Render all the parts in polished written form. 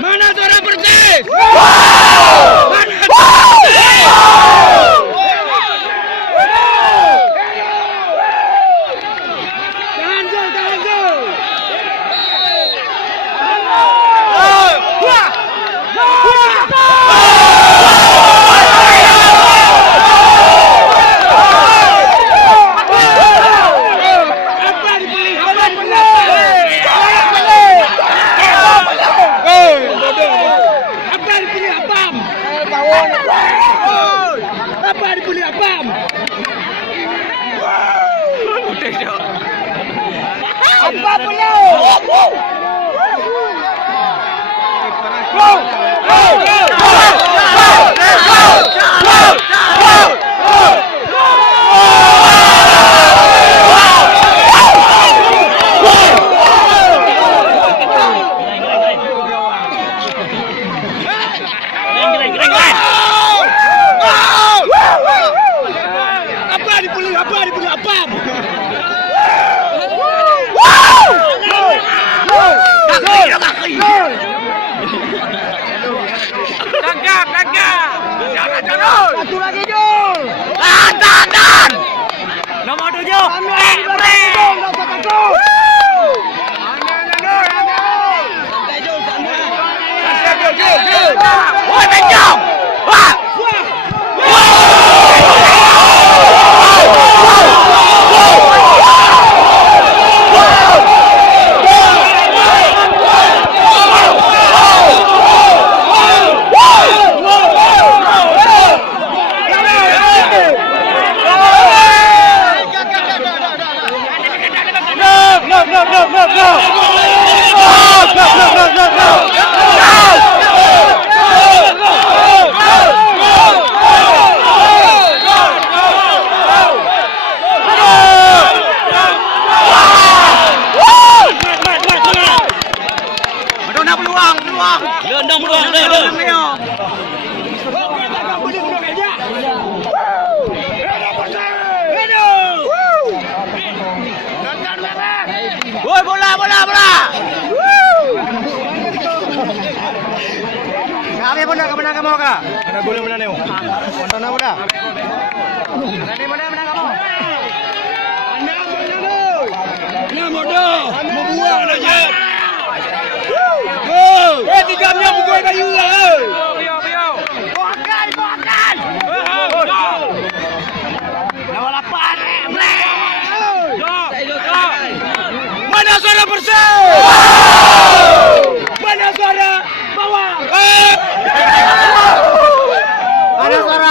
Mana suara Persis? Satu lagi Jul. Dan. Nomor 7. Woi, Benjong. Wah. Woi, bola. Kami pun nak menang kamu kah? Mana boleh menang ni? Mana bola? Menang kamu. Menang bodoh. Membuang aja. Tiga minyak pukul kayu lah. Bukan. Lawan lapan. Mana suara Persis? Mana suara bawah? Ada suara.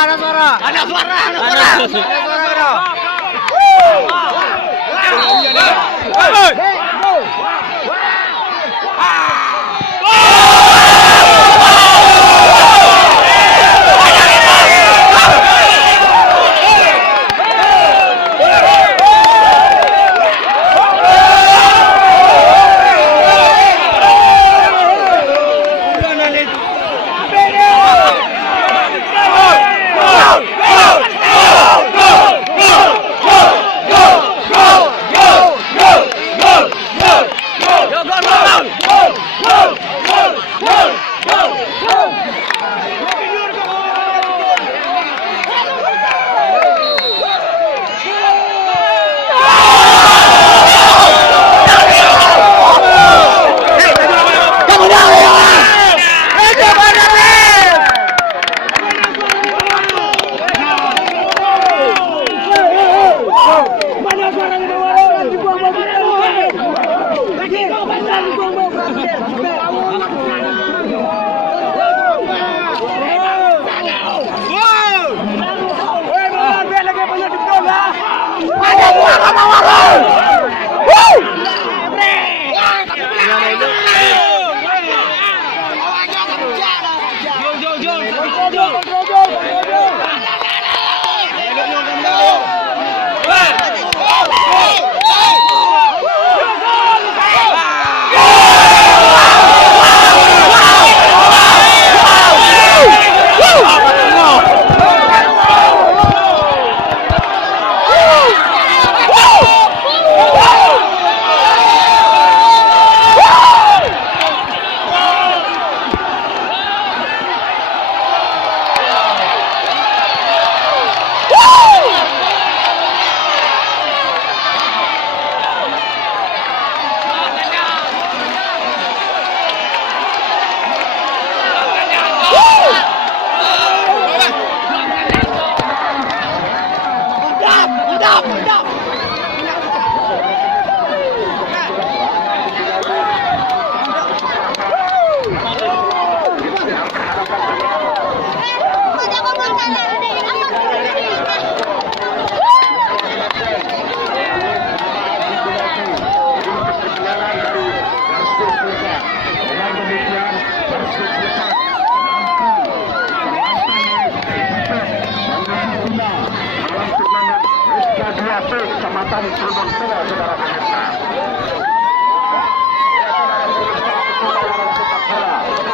dari gerbang tengah saudara pemirsa.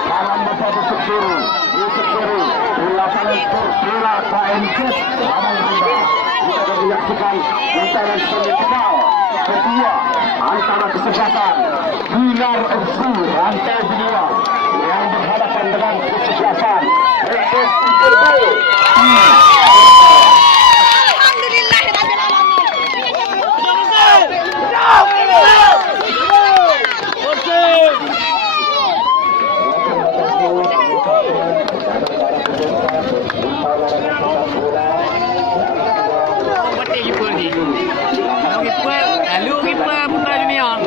Dalam masa Yusuf Guru di lapangan Persela KMC Abang Rimba. Kita akan menyaksikan putaran semifinal kedua antara kesebelasan Pilar FC Rantai Benua yang berhadapan dengan kesebelasan Rendes Interbo. Lu kiper putra junior.